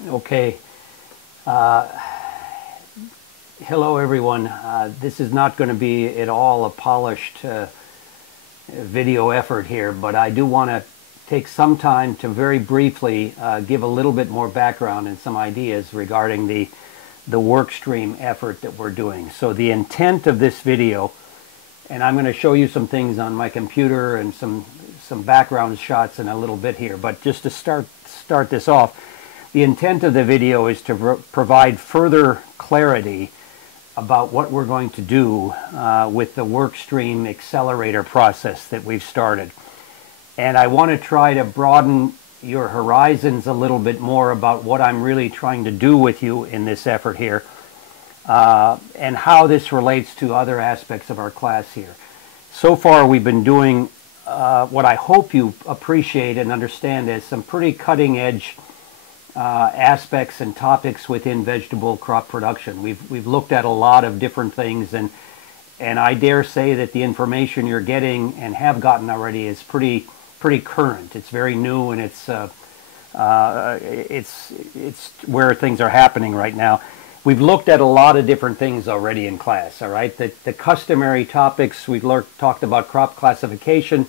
Okay. Hello, everyone. This is not going to be at all a polished video effort here, but I do want to take some time to very briefly give a little bit more background and some ideas regarding the Workstream effort that we're doing. So the intent of this video, and I'm going to show you some things on my computer and some background shots in a little bit here, but just to start this off, the intent of the video is to provide further clarity about what we're going to do with the Workstream Accelerator process that we've started. And I want to try to broaden your horizons a little bit more about what I'm really trying to do with you in this effort here, and how this relates to other aspects of our class here. So far we've been doing what I hope you appreciate and understand as some pretty cutting-edge aspects and topics within vegetable crop production. We've looked at a lot of different things, and I dare say that the information you're getting and have gotten already is pretty current. It's very new, and it's where things are happening right now. We've looked at a lot of different things already in class, all right? The customary topics, we've talked about crop classification,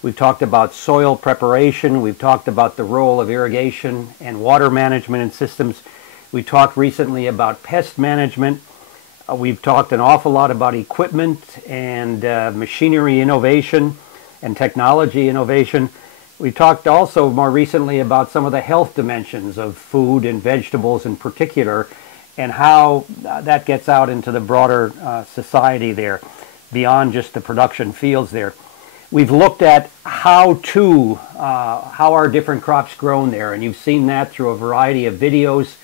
we've talked about soil preparation, we've talked about the role of irrigation and water management and systems. We talked recently about pest management. We've talked an awful lot about equipment and machinery innovation and technology innovation. We talked also more recently about some of the health dimensions of food and vegetables in particular, and how that gets out into the broader society there, beyond just the production fields there. We've looked at how are different crops grown there, and you've seen that through a variety of videos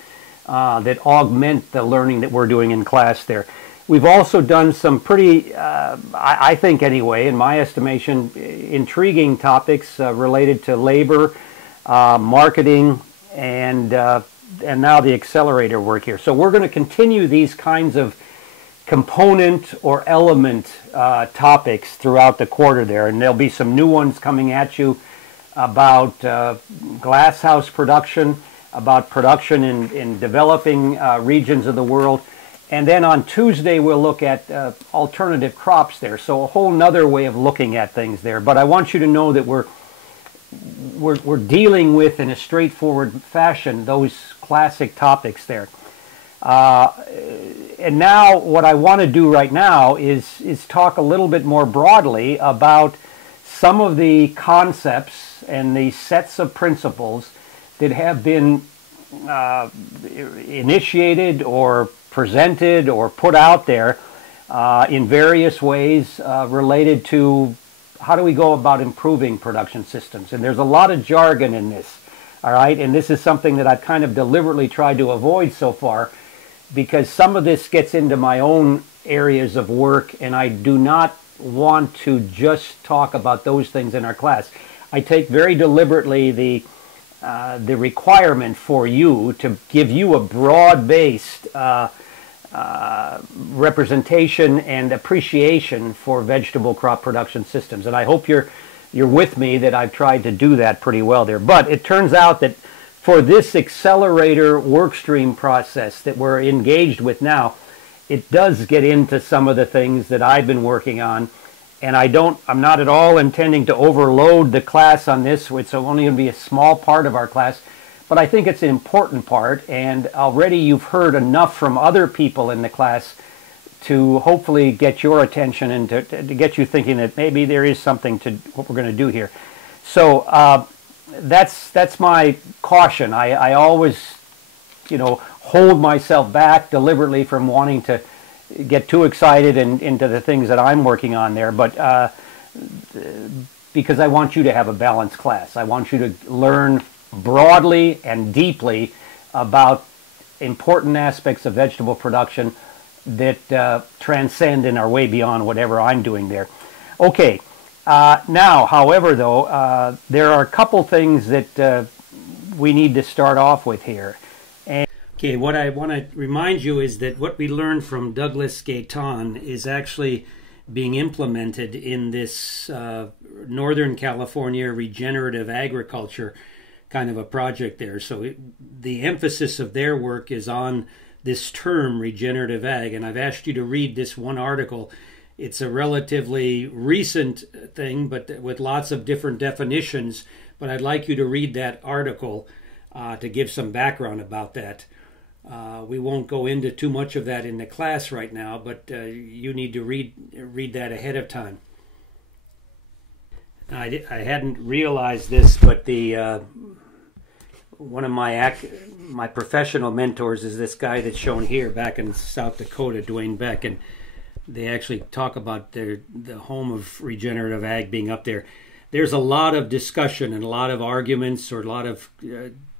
that augment the learning that we're doing in class there. We've also done some pretty, I think anyway, in my estimation, intriguing topics related to labor, marketing, and now the accelerator work here. So we're going to continue these kinds of component or element topics throughout the quarter there, and there'll be some new ones coming at you about glasshouse production, about production in developing regions of the world. And then on Tuesday we'll look at alternative crops there, so a whole nother way of looking at things there. But I want you to know that we're dealing with, in a straightforward fashion, those classic topics there. And now what I want to do right now is talk a little bit more broadly about some of the concepts and the sets of principles that have been initiated or presented or put out there in various ways related to how do we go about improving production systems. And there's a lot of jargon in this, all right? And this is something that I've kind of deliberately tried to avoid so far, because some of this gets into my own areas of work, and I do not want to just talk about those things in our class. I take very deliberately the requirement for you to give you a broad-based representation and appreciation for vegetable crop production systems. And I hope you're with me that I've tried to do that pretty well there. But it turns out that for this accelerator workstream process that we're engaged with now, it does get into some of the things that I've been working on. And I'm not at all intending to overload the class on this. It's only going to be a small part of our class. But I think it's an important part, and already you've heard enough from other people in the class to hopefully get your attention and to get you thinking that maybe there is something to what we're going to do here. So that's my caution. I always, hold myself back deliberately from wanting to get too excited into the things that I'm working on there, but because I want you to have a balanced class. I want you to learn broadly and deeply about important aspects of vegetable production that transcend and are way beyond whatever I'm doing there. Okay, now, however, though, there are a couple things that we need to start off with here. Okay, what I want to remind you is that what we learned from Douglas Gayton is actually being implemented in this Northern California Regenerative Agriculture kind of a project there. So the emphasis of their work is on this term regenerative ag, and I've asked you to read this one article. It's a relatively recent thing, but with lots of different definitions, but I'd like you to read that article to give some background about that. We won't go into too much of that in the class right now, but you need to read that ahead of time. I hadn't realized this, but one of my professional mentors is this guy that's shown here back in South Dakota, Dwayne Beck, and they actually talk about the home of regenerative ag being up there. There's a lot of discussion and a lot of arguments or a lot of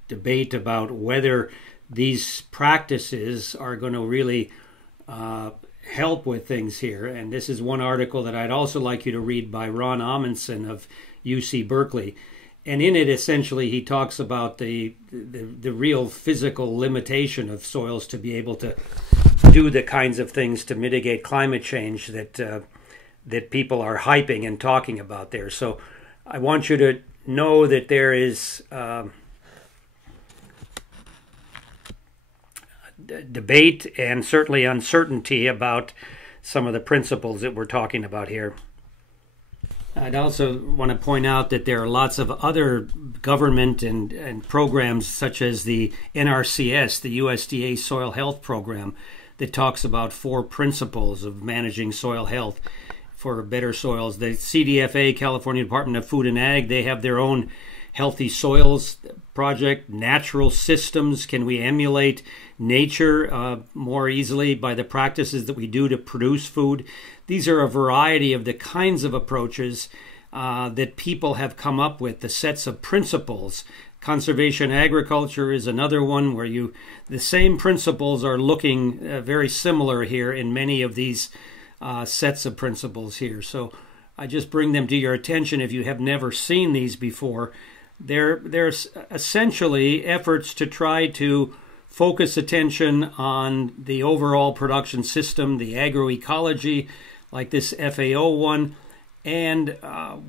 debate about whether these practices are going to really help with things here. And this is one article that I'd also like you to read by Ron Amundsen of UC Berkeley. And in it, essentially, he talks about the real physical limitation of soils to be able to do the kinds of things to mitigate climate change that people are hyping and talking about there. So I want you to know that there is debate and certainly uncertainty about some of the principles that we're talking about here. I'd also want to point out that there are lots of other government and programs such as the NRCS, the USDA Soil Health Program, that talks about 4 principles of managing soil health for better soils. The CDFA, California Department of Food and Ag, they have their own Healthy Soils project. Natural systems, can we emulate nature more easily by the practices that we do to produce food? These are a variety of the kinds of approaches that people have come up with, the sets of principles. Conservation agriculture is another one where the same principles are looking very similar here in many of these sets of principles here. So I just bring them to your attention if you have never seen these before. They're essentially efforts to try to focus attention on the overall production system, the agroecology, like this FAO one, and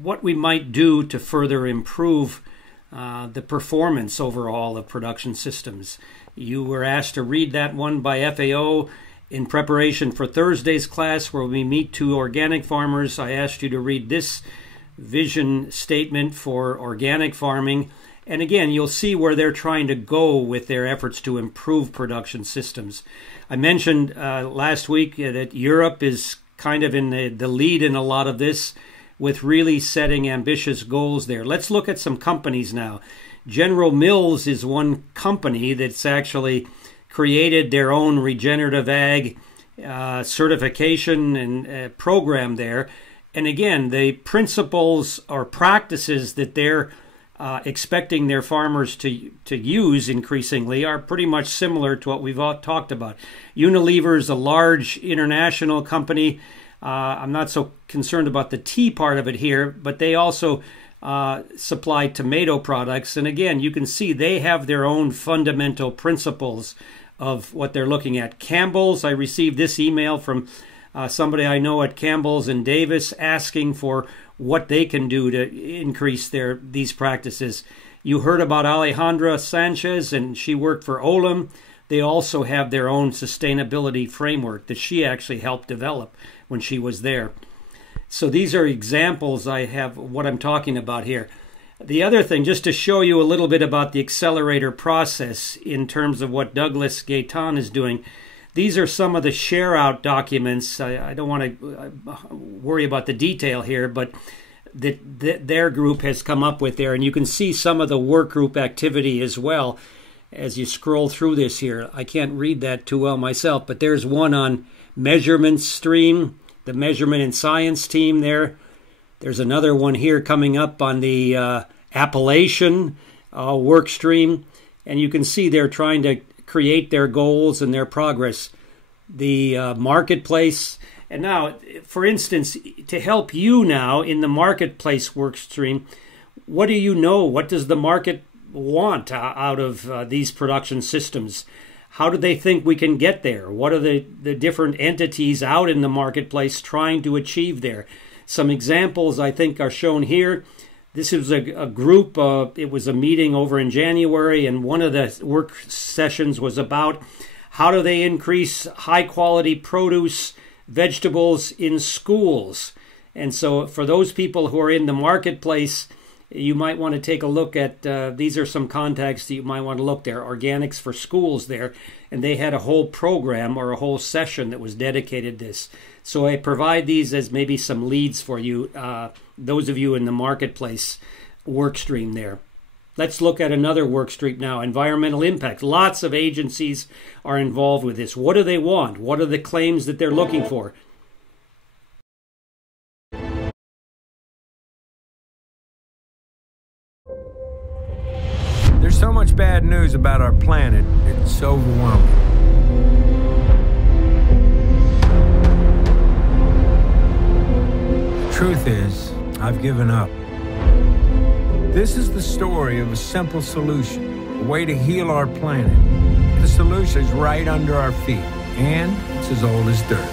what we might do to further improve the performance overall of production systems. You were asked to read that one by FAO in preparation for Thursday's class where we meet 2 organic farmers. I asked you to read this vision statement for organic farming. And again, you'll see where they're trying to go with their efforts to improve production systems. I mentioned last week that Europe is kind of in the lead in a lot of this with really setting ambitious goals there. Let's look at some companies now. General Mills is one company that's actually created their own regenerative ag certification and program there. And again, the principles or practices that they're expecting their farmers to use increasingly are pretty much similar to what we've all talked about. Unilever is a large international company. I'm not so concerned about the tea part of it here, but they also supply tomato products. And again, you can see they have their own fundamental principles of what they're looking at. Campbell's, I received this email from somebody I know at Campbell's in Davis asking for what they can do to increase these practices. You heard about Alejandra Sanchez, and she worked for Olam. They also have their own sustainability framework that she actually helped develop when she was there. So these are examples I have of what I'm talking about here. The other thing, just to show you a little bit about the Accelerator process in terms of what Douglas Gaetan is doing, these are some of the share-out documents. I don't want to worry about the detail here, but that their group has come up with there. And you can see some of the work group activity as well as you scroll through this here. I can't read that too well myself, but there's one on measurement stream, the measurement and science team there. There's another one here coming up on the appellation Workstream. And you can see they're trying to create their goals and their progress. The marketplace. And now, for instance, to help you now in the marketplace Workstream, what do you know? What does the market want out of these production systems? How do they think we can get there? What are the different entities out in the marketplace trying to achieve there? Some examples I think are shown here. This was a group, it was a meeting over in January, and one of the work sessions was about how do they increase high-quality produce, vegetables in schools. And so for those people who are in the marketplace, you might want to take a look at, these are some contacts that you might want to look there, Organics for Schools there, and they had a whole program or a whole session that was dedicated to this. So I provide these as maybe some leads for you, those of you in the marketplace Workstream there. Let's look at another workstream now, environmental impact. Lots of agencies are involved with this. What do they want? What are the claims that they're looking for? There's so much bad news about our planet, it's overwhelming. The truth is, I've given up. This is the story of a simple solution, a way to heal our planet. The solution is right under our feet, and it's as old as dirt.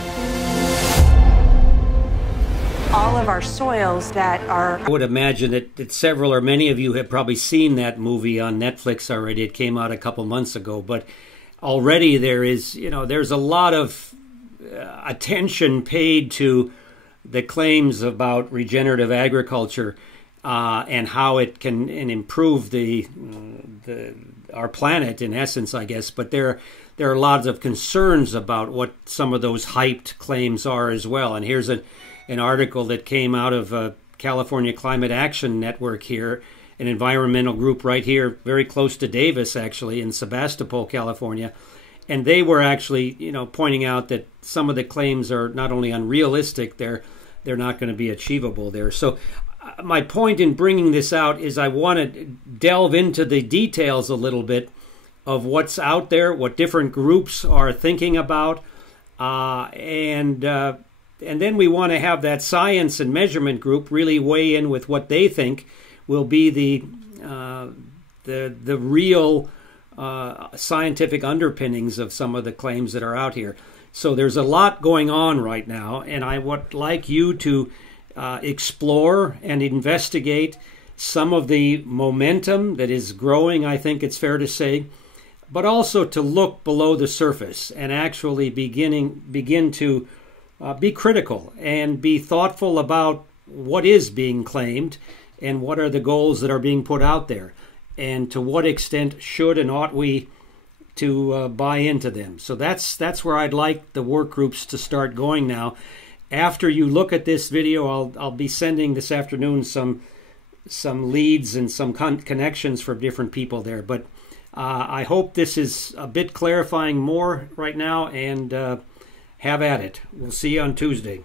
All of our soils that are... I would imagine that several or many of you have probably seen that movie on Netflix already. It came out a couple months ago, but already there is, there's a lot of attention paid to the claims about regenerative agriculture and how it can improve our planet, in essence, I guess. But there are lots of concerns about what some of those hyped claims are as well. And here's an article that came out of California Climate Action Network here, an environmental group right here, very close to Davis, actually, in Sebastopol, California. And they were actually, pointing out that some of the claims are not only unrealistic, they're not going to be achievable there. So my point in bringing this out is I want to delve into the details a little bit of what's out there, what different groups are thinking about, and then we want to have that science and measurement group really weigh in with what they think will be the real scientific underpinnings of some of the claims that are out here. So there's a lot going on right now, and I would like you to explore and investigate some of the momentum that is growing, I think it's fair to say, but also to look below the surface and actually begin to be critical and be thoughtful about what is being claimed and what are the goals that are being put out there, and to what extent should and ought we to buy into them. So that's where I'd like the work groups to start going now. After you look at this video, I'll be sending this afternoon some leads and some connections for different people there. But I hope this is a bit clarifying more right now, and have at it. We'll see you on Tuesday.